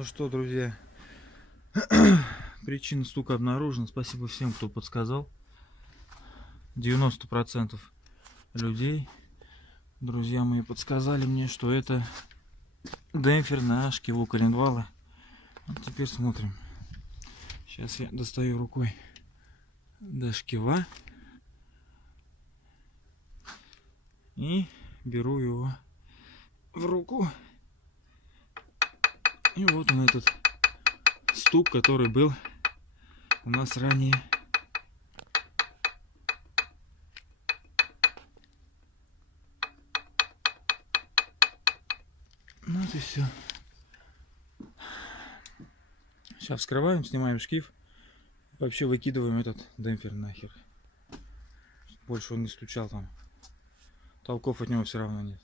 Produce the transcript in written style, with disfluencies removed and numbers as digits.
Ну что, друзья, причина стука обнаружена. Спасибо всем, кто подсказал. 90% людей, друзья мои, подсказали мне, что это демпфер на шкиву коленвала. Вот теперь смотрим. Сейчас я достаю рукой до шкива и беру его в руку. И вот он, этот стук, который был у нас ранее. Ну вот и все. Сейчас вскрываем, снимаем шкив. Вообще выкидываем этот демпфер нахер. Больше он не стучал там. Толков от него все равно нет.